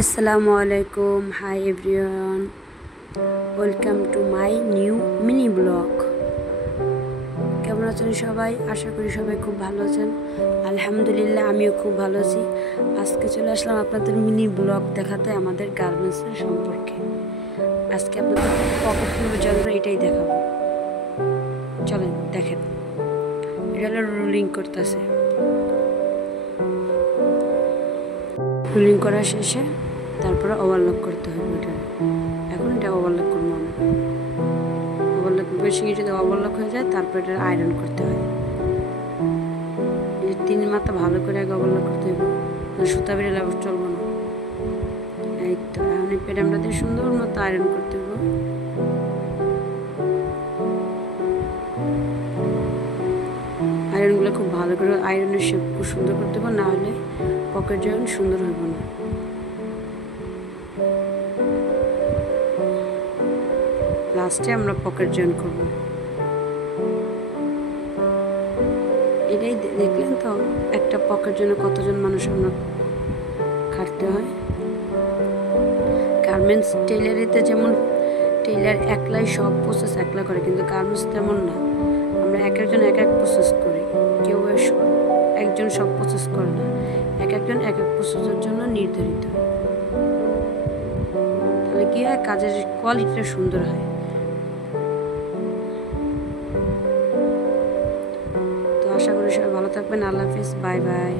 আসসালামু আলাইকুম, hi everyone, welcome to my new mini blog. কেমন আছেন সবাই? আশা করি সবাই খুব ভালো আছেন। আলহামদুলিল্লাহ, আমিও খুব ভালো আছি। আজকে চলে আসলাম আপনাদের মিনি ব্লগ দেখাতে আমাদের গার্মেন্টসের সম্পর্কে। আজকে আপনাদের পকেট খুলবে যন্ত্র এটাই দেখাবো। চলেন দেখেন, এটা হলো রোলিং করতেছে। রোলিং করা শেষে তারপরে ওভারলক করতে হবে। এখন এটা ওভারলক করবো আমরা। ওভারলক বেশি যদি ওভারলক হয়ে যায় তারপর এটা আয়রন করতে হয়। এই 3 মাথা ভালো করে আগে ওভারলক করতে হবে, সুতা বেড়ে লাভ চলবো না। এই তো এখন এই পেডামটা দিয়ে সুন্দর মতো আয়রন করতে হবে। আয়রনগুলো খুব ভালো করে আয়রনের শেপ খুব সুন্দর করতে হবে, না হলে পকেট যখন সুন্দর হবে না। লাস্টে আমরা পকেট জয়েন করব। এটাই দেখলেন তো, একটা পকেট জন্য কতজন মানুষ আমরা খাটতে হয়। গার্মেন্টস টেইলারিতে যেমন টেইলার একলাই সব প্রসেস একলা করে, কিন্তু গার্মেন্টস তেমন না। আমরা একজন এক এক প্রসেস করি, কেউ একজন সব প্রসেস করে না। একজন এক এক প্রসেসের জন্য নির্ধারিত। তাহলে কি হয়, কাজের কোয়ালিটিটা সুন্দর হয়। তো আশা করি সবাই ভালো থাকবেন। আল্লাহ হাফিজ, বাই বাই।